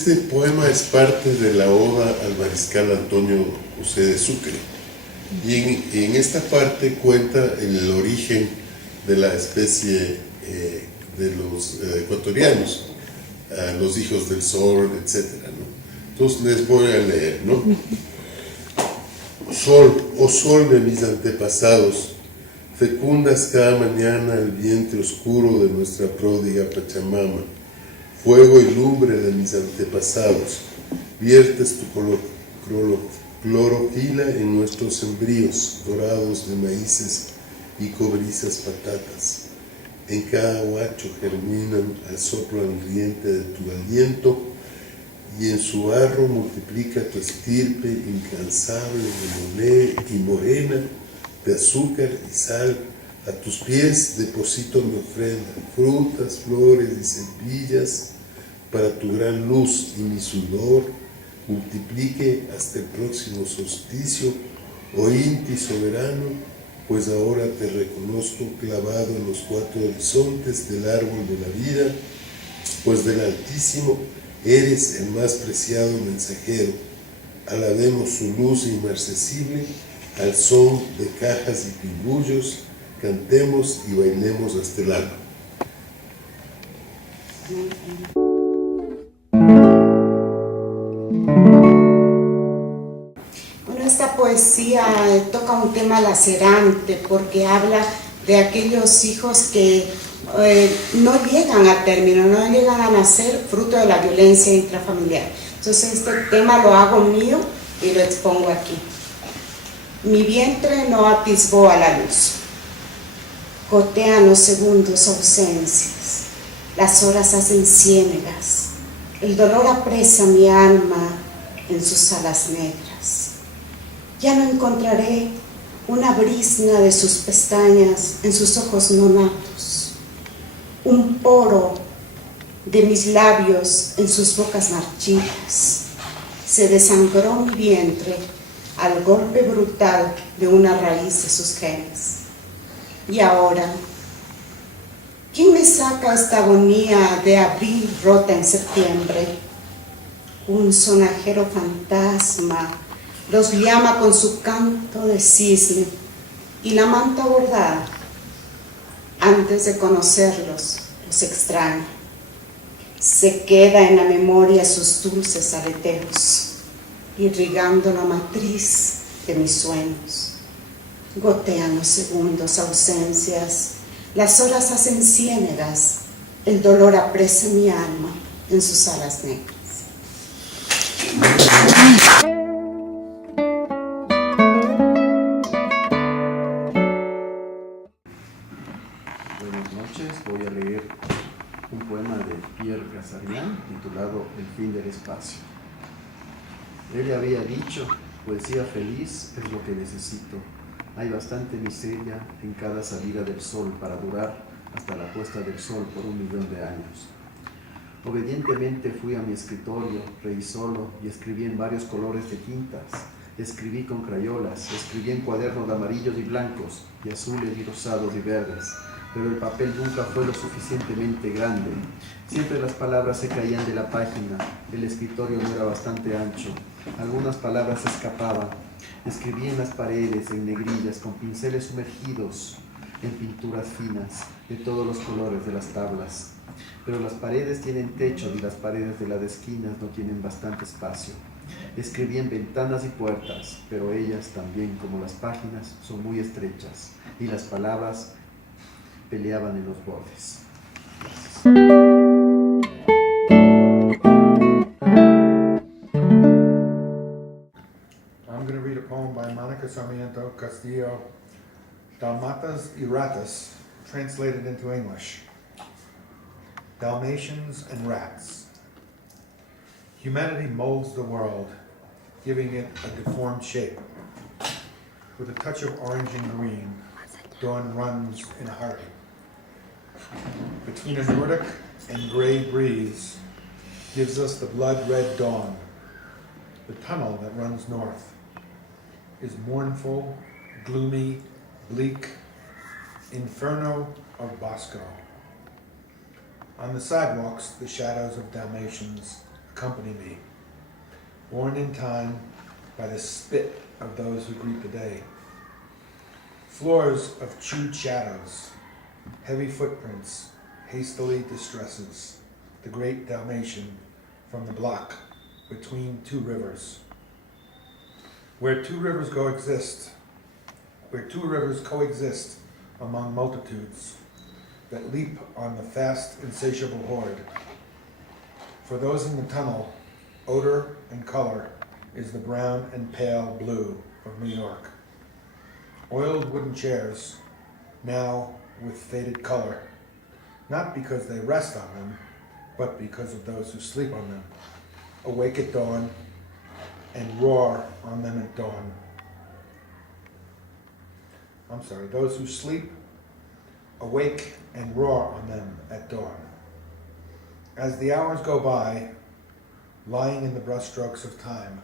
este poema es parte de la oda al mariscal Antonio José de Sucre. Y en esta parte cuenta el origen de la especie de los ecuatorianos, los hijos del sol, etc., ¿no? Entonces les voy a leer, ¿no? Sol, oh sol de mis antepasados, fecundas cada mañana el vientre oscuro de nuestra pródiga Pachamama, fuego y lumbre de mis antepasados, viertes tu clorofila en nuestros embrios dorados de maíces y cobrizas patatas. En cada huacho germinan al soplo angriente de tu aliento, y en su barro multiplica tu estirpe incansable y morena de azúcar y sal. A tus pies deposito mi ofrenda, frutas, flores y semillas para tu gran luz, y mi sudor multiplique hasta el próximo solsticio, oh Inti soberano, pues ahora te reconozco clavado en los 4 horizontes del árbol de la vida, pues del Altísimo eres el más preciado mensajero. Alabemos su luz inmarcesible al son de cajas y pingullos, cantemos y bailemos hasta el alba. Bueno, esta poesía toca un tema lacerante porque habla de aquellos hijos que no llegan a término, no llegan a nacer fruto de la violencia intrafamiliar. Entonces este tema lo hago mío y lo expongo aquí. Mi vientre no atisbó a la luz. Gotean los segundos ausencias. Las horas hacen ciénegas. El dolor apresa mi alma en sus alas negras. Ya no encontraré una brizna de sus pestañas en sus ojos nonatos. Un poro de mis labios en sus bocas marchitas. Se desangró mi vientre al golpe brutal de una raíz de sus genes. Y ahora, ¿quién me saca esta agonía de abril rota en septiembre? Un sonajero fantasma los llama con su canto de cisne y la manta bordada. Antes de conocerlos, los extraño. Se queda en la memoria sus dulces aleteos, irrigando la matriz de mis sueños. Gotean los segundos ausencias, las horas hacen ciénegas, el dolor apresa mi alma en sus alas negras. Voy a leer un poema de Gazarian titulado El fin del espacio. Ella había dicho, poesía feliz es lo que necesito. Hay bastante miseria en cada salida del sol para durar hasta la puesta del sol por 1.000.000 de años. Obedientemente fui a mi escritorio, reí solo y escribí en varios colores de tintas. Escribí con crayolas, escribí en cuadernos de amarillos y blancos, y azules y rosados y verdes. Pero el papel nunca fue lo suficientemente grande. Siempre las palabras se caían de la página, el escritorio no era bastante ancho, algunas palabras escapaban. Escribí en las paredes, en negrillas, con pinceles sumergidos en pinturas finas, de todos los colores de las tablas. Pero las paredes tienen techo y las paredes de las esquinas no tienen bastante espacio. Escribí en ventanas y puertas, pero ellas también, como las páginas, son muy estrechas, y las palabras peleaban en los bordes. I'm going to read a poem by Mónica Sarmiento Castillo, Dalmatas y Ratas, translated into English. Dalmatians and Rats. Humanity molds the world, giving it a deformed shape. With a touch of orange and green, dawn runs in a hurry. Between a Nordic and gray breeze gives us the blood-red dawn. The tunnel that runs north is mournful, gloomy, bleak, inferno of Bosco. On the sidewalks, the shadows of Dalmatians accompany me, worn in time by the spit of those who greet the day. Floors of chewed shadows, heavy footprints, hastily distresses the great Dalmatian from the block between two rivers. Where two rivers coexist among multitudes that leap on the fast, insatiable horde. For those in the tunnel, odor and color is the brown and pale blue of New York. Oiled wooden chairs, now with faded color, not because they rest on them, but because of those who sleep on them, awake at dawn and roar on them at dawn. I'm sorry, those who sleep, awake and roar on them at dawn. As the hours go by, lying in the brushstrokes of time,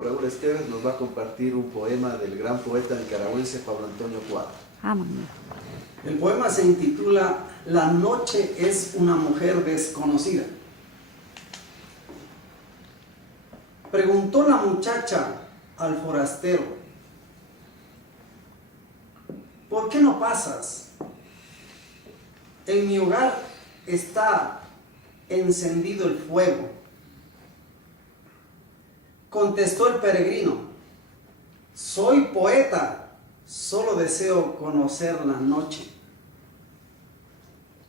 Raúl Estévez nos va a compartir un poema del gran poeta nicaragüense Pablo Antonio Cuadra. El poema se intitula La noche es una mujer desconocida. Preguntó la muchacha al forastero: ¿por qué no pasas? En mi hogar está encendido el fuego. Contestó el peregrino: soy poeta, solo deseo conocer la noche.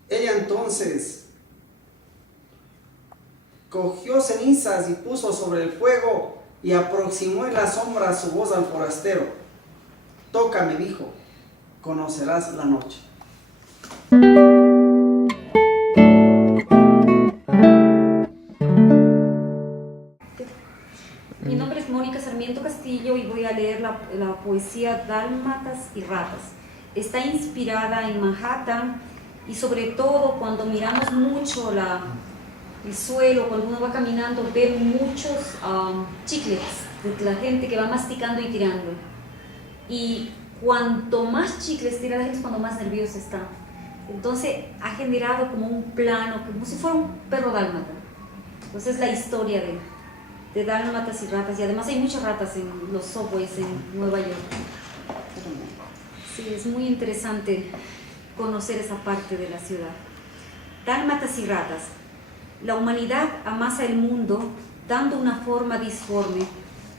Ella entonces cogió cenizas y puso sobre el fuego y aproximó en la sombra su voz al forastero. Tócame, dijo, conocerás la noche. Mi nombre es Mónica Sarmiento Castillo y voy a leer la poesía Dálmatas y Ratas. Está inspirada en Manhattan y sobre todo cuando miramos mucho el suelo, cuando uno va caminando, ve muchos chicles de la gente que va masticando y tirando. Y cuanto más chicles tira la gente es cuando más nerviosa está. Entonces ha generado como un plano, como si fuera un perro dálmata. Entonces es la historia de dálmatas y ratas, y además hay muchas ratas en los subways en Nueva York. Sí, es muy interesante conocer esa parte de la ciudad. Dálmatas y ratas. La humanidad amasa el mundo dando una forma disforme.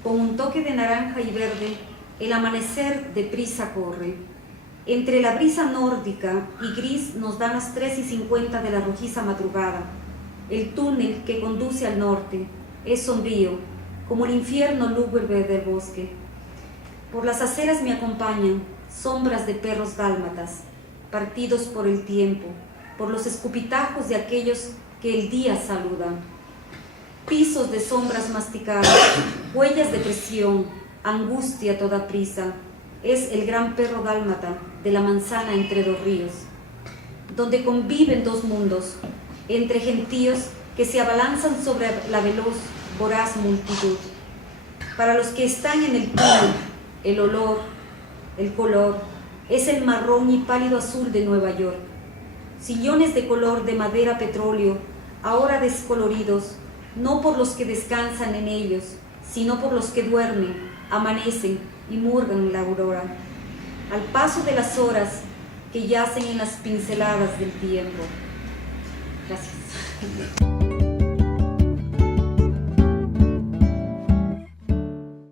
Con un toque de naranja y verde, el amanecer deprisa corre. Entre la brisa nórdica y gris nos dan las 3:50 de la rojiza madrugada. El túnel que conduce al norte es sombrío, como el infierno lúgubre del bosque. Por las aceras me acompañan sombras de perros dálmatas, partidos por el tiempo, por los escupitajos de aquellos que el día saludan. Pisos de sombras masticadas, huellas de presión, angustia a toda prisa. Es el gran perro dálmata de la manzana entre dos ríos, donde conviven dos mundos, entre gentíos que se abalanzan sobre la veloz, voraz multitud. Para los que están en el túnel, el olor, el color, es el marrón y pálido azul de Nueva York. Sillones de color de madera petróleo, ahora descoloridos, no por los que descansan en ellos, sino por los que duermen, amanecen y murgan la aurora, al paso de las horas que yacen en las pinceladas del tiempo. Gracias.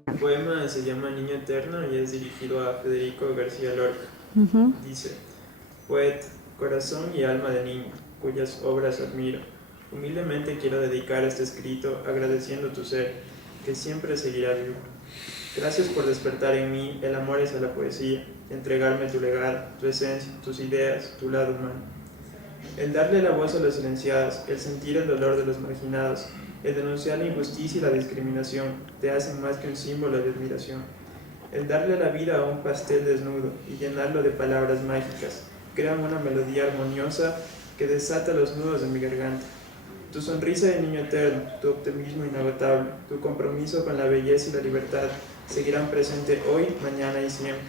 El poema se llama Niño Eterno y es dirigido a Federico García Lorca. Dice: poeta, corazón y alma de niño, cuyas obras admiro. Humildemente quiero dedicar este escrito agradeciendo tu ser, que siempre seguirá vivo. Gracias por despertar en mí el amor hacia la poesía, entregarme tu legado, tu esencia, tus ideas, tu lado humano. El darle la voz a los silenciados, el sentir el dolor de los marginados, el denunciar la injusticia y la discriminación, te hacen más que un símbolo de admiración. El darle la vida a un pastel desnudo y llenarlo de palabras mágicas, crean una melodía armoniosa que desata los nudos de mi garganta. Tu sonrisa de niño eterno, tu optimismo inagotable, tu compromiso con la belleza y la libertad seguirán presentes hoy, mañana y siempre.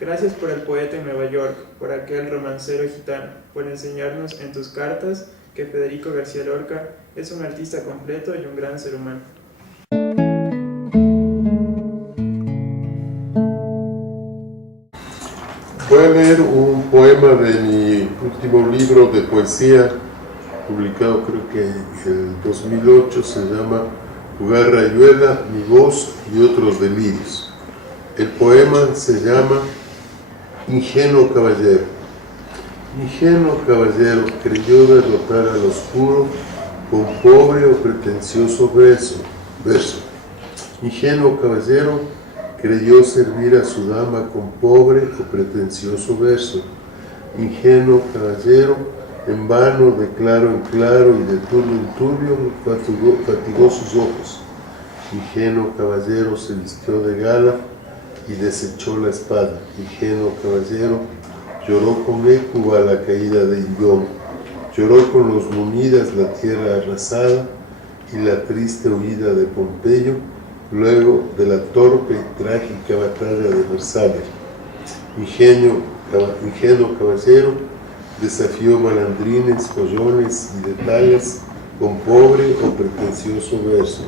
Gracias por el poeta en Nueva York, por aquel romancero gitano, por enseñarnos en tus cartas que Federico García Lorca es un artista completo y un gran ser humano. Voy a leer un poema de mi último libro de poesía, publicado creo que en el 2008, se llama Jugar Rayuela, Mi voz y otros delirios. El poema se llama Ingenuo caballero. Ingenuo caballero creyó derrotar al oscuro con pobre o pretencioso verso. Ingenuo caballero creyó servir a su dama con pobre o pretencioso verso. Ingenuo caballero, en vano, de claro en claro y de turbio en turbio, fatigó sus ojos. Ingenuo caballero se vistió de gala y desechó la espada. Ingenuo caballero lloró con Hécuba la caída de Ilión. Lloró con los Númidas la tierra arrasada y la triste huida de Pompeyo, luego de la torpe y trágica batalla de Versalles. Ingenuo caballero desafió malandrines, follones y detalles con pobre o pretencioso verso.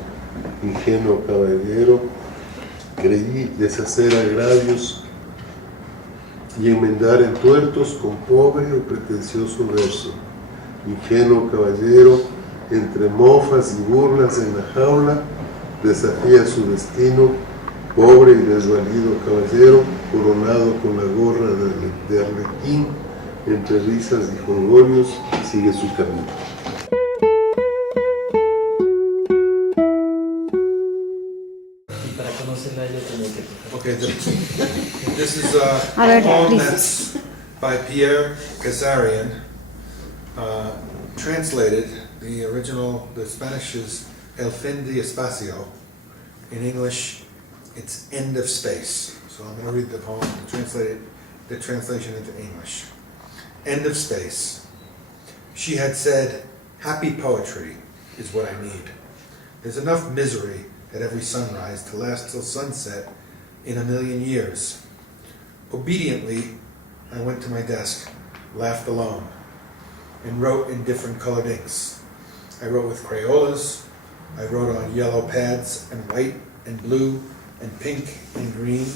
Ingenuo caballero creí deshacer agravios y enmendar entuertos con pobre o pretencioso verso. Ingenuo caballero, entre mofas y burlas en la jaula, desafía su destino, pobre y desvalido caballero, coronado con la gorra de arlequín, entre risas y jolgorios, sigue su camino. Y para conocerla yo tengo que tocar. Okay, this is a poem that's by Pierre Gazarian, translated. The original, the Spanish is El fin de espacio. In English, it's end of space. So I'm going to read the poem and translate the translation into English. End of space. She had said, happy poetry is what I need. There's enough misery at every sunrise to last till sunset in 1,000,000 years. Obediently, I went to my desk, laughed alone, and wrote in different colored inks. I wrote with Crayolas, I wrote on yellow pads and white and blue and pink and green,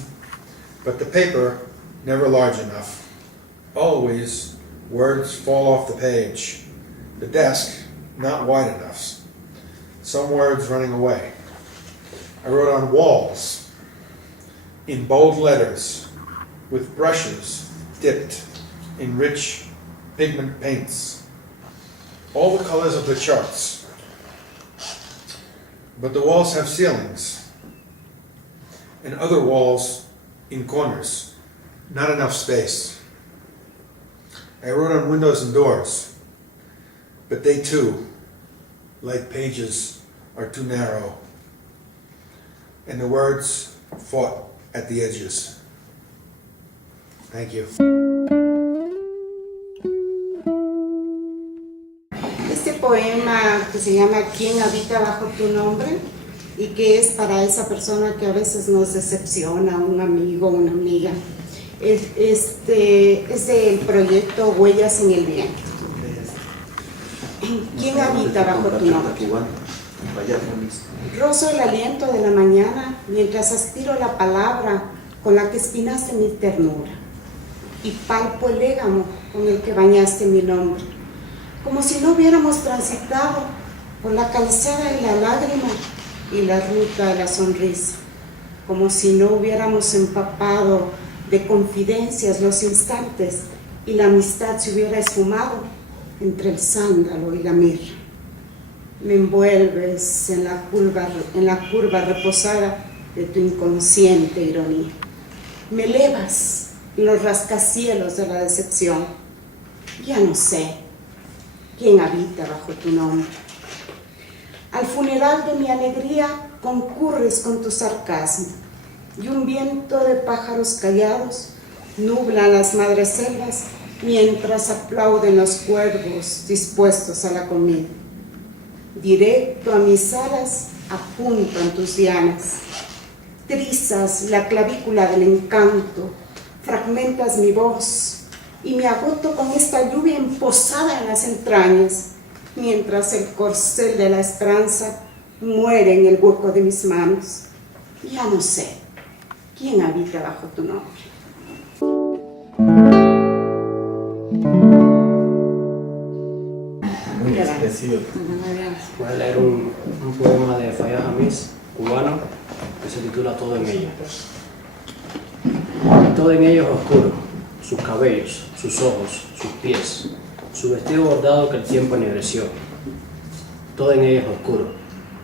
but the paper never large enough. Always words fall off the page. The desk not wide enough. Some words running away. I wrote on walls in bold letters with brushes dipped in rich pigment paints. All the colors of the charts. But the walls have ceilings and other walls in corners. Not enough space. I wrote on windows and doors, but they too, like pages, are too narrow, and the words fought at the edges. Thank you. Este poema que se llama ¿Quién habita bajo tu nombre? Y que es para esa persona que a veces nos decepciona, un amigo, una amiga. Es del proyecto Huellas en el Viento. ¿Quién habita bajo tu nombre? Rozo el aliento de la mañana mientras aspiro la palabra con la que espinaste mi ternura y palpo el légamo con el que bañaste mi nombre, como si no hubiéramos transitado por la calzada de la lágrima y la ruta de la sonrisa, como si no hubiéramos empapado de confidencias los instantes y la amistad se hubiera esfumado entre el sándalo y la mirra. Me envuelves en la curva reposada de tu inconsciente ironía. Me elevas en los rascacielos de la decepción. Ya no sé quién habita bajo tu nombre. Al funeral de mi alegría concurres con tu sarcasmo, y un viento de pájaros callados nubla las madreselvas mientras aplauden los cuervos dispuestos a la comida. Directo a mis alas apuntan tus dianas, trizas la clavícula del encanto, fragmentas mi voz y me agoto con esta lluvia emposada en las entrañas, mientras el corcel de la esperanza muere en el hueco de mis manos. Ya no sé quién habita bajo tu nombre. Muy expresivo. Voy a leer un poema de Fayaz Hamis, cubano, que se titula Todo en ella. Todo en ella es oscuro, sus cabellos, sus ojos, sus pies, su vestido bordado que el tiempo ennegreció. Todo en ella es oscuro,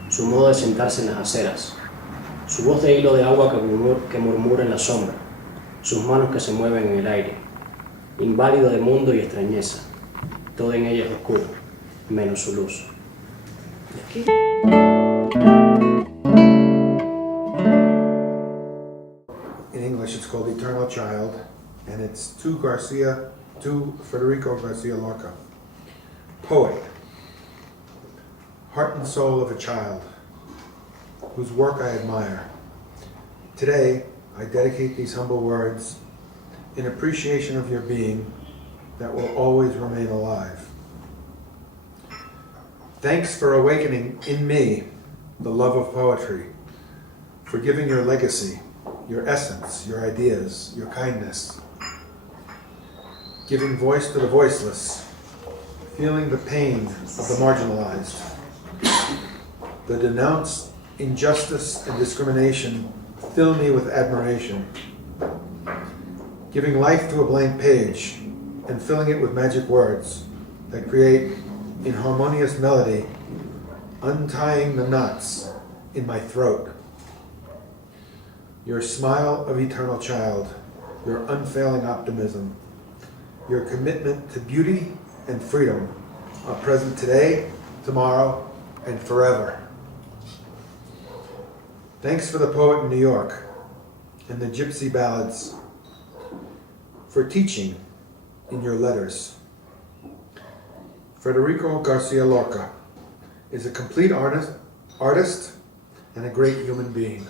su modo de sentarse en las aceras, su voz de hilo de agua que murmura en la sombra, sus manos que se mueven en el aire, inválido de mundo y extrañeza. Todo en ella es oscuro, menos su luz. In English, it's called Eternal Child, and it's to Federico Garcia Lorca, poet, heart and soul of a child, whose work I admire. Today, I dedicate these humble words in appreciation of your being that will always remain alive. Thanks for awakening in me the love of poetry, for giving your legacy, your essence, your ideas, your kindness, giving voice to the voiceless, feeling the pain of the marginalized, the denounced injustice and discrimination fill me with admiration, giving life to a blank page and filling it with magic words that create in harmonious melody, untying the knots in my throat. Your smile of eternal child, your unfailing optimism, your commitment to beauty and freedom are present today, tomorrow, and forever. Thanks for the poet in New York and the gypsy ballads, for teaching in your letters. Federico Garcia Lorca is a complete artist and a great human being.